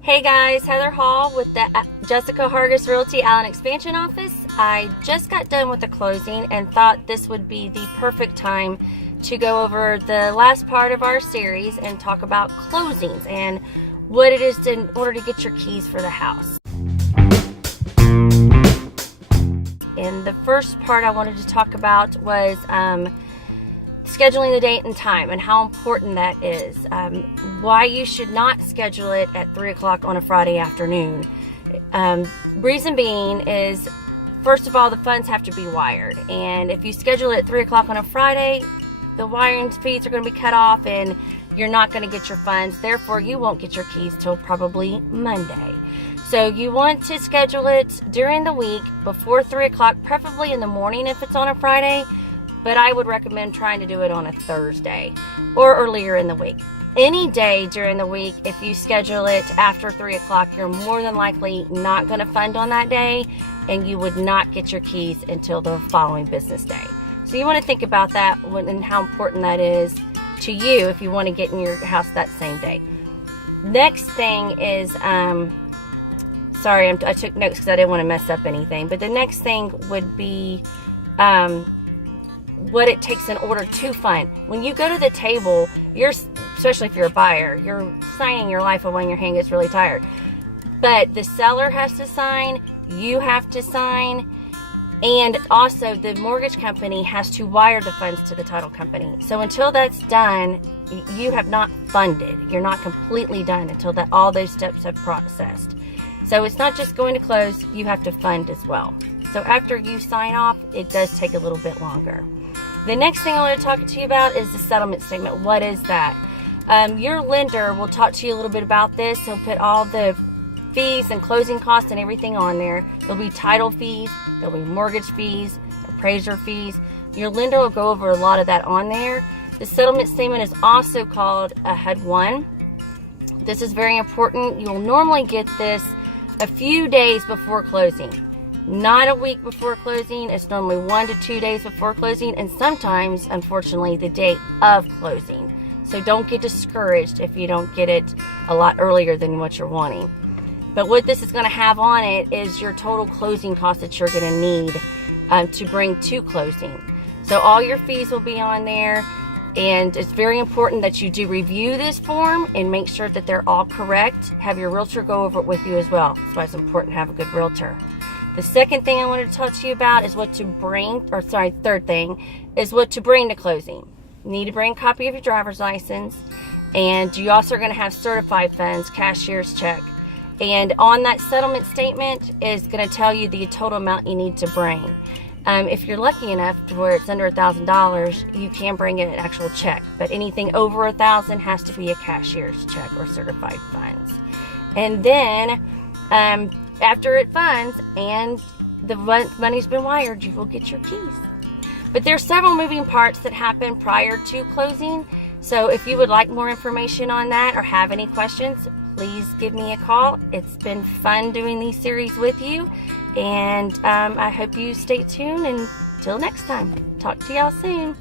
Hey guys, Heather Hall with the Jessica Hargis Realty Allen Expansion Office. I just got done with the closing and thought this would be the perfect time to go over the last part of our series and talk about closings and what it is in order to get your keys for the house. And the first part I wanted to talk about was scheduling the date and time and how important that is. Why you should not schedule it at 3 o'clock on a Friday afternoon. Reason being is, first of all, the funds have to be wired. And if you schedule it at 3 o'clock on a Friday, the wiring fees are going to be cut off and you're not going to get your funds. Therefore, you won't get your keys till probably Monday. So you want to schedule it during the week before 3 o'clock, preferably in the morning if it's on a Friday. But I would recommend trying to do it on a Thursday or earlier in the week. Any day during the week, if you schedule it after 3 o'clock, you're more than likely not going to fund on that day, and you would not get your keys until the following business day. So you want to think about that and how important that is to you if you want to get in your house that same day. Next thing is, sorry, I took notes because I didn't want to mess up anything, but the next thing would be what it takes in order to fund. When you go to the table, especially if you're a buyer, you're signing your life away and your hand gets really tired. But the seller has to sign, you have to sign, and also the mortgage company has to wire the funds to the title company. So until that's done, you have not funded. You're not completely done until all those steps have processed. So it's not just going to close, you have to fund as well. So after you sign off, it does take a little bit longer. The next thing I want to talk to you about is the settlement statement. What is that? Your lender will talk to you a little bit about this. He'll put all the fees and closing costs and everything on there. There'll be title fees, there'll be mortgage fees, appraiser fees. Your lender will go over a lot of that on there. The settlement statement is also called a HUD 1. This is very important. You'll normally get this a few days before closing. Not a week before closing. It's normally 1 to 2 days before closing, and sometimes, unfortunately, the day of closing. So don't get discouraged if you don't get it a lot earlier than what you're wanting. But what this is going to have on it is your total closing costs that you're going to need to bring to closing. So all your fees will be on there, and it's very important that you do review this form and make sure that they're all correct. Have your realtor go over it with you as well. That's why it's important to have a good realtor. The second thing I wanted to talk to you about is third thing is what to bring to closing. You need to bring a copy of your driver's license, and you also are going to have certified funds, cashier's check. And on that settlement statement is going to tell you the total amount you need to bring. If you're lucky enough to where it's under $1,000, you can bring in an actual check. But anything over $1,000 has to be a cashier's check or certified funds. And then after it funds and the money's been wired, you will get your keys. But there's several moving parts that happen prior to closing. So if you would like more information on that or have any questions, please give me a call. It's been fun doing these series with you. And I hope you stay tuned. And until next time, talk to y'all soon.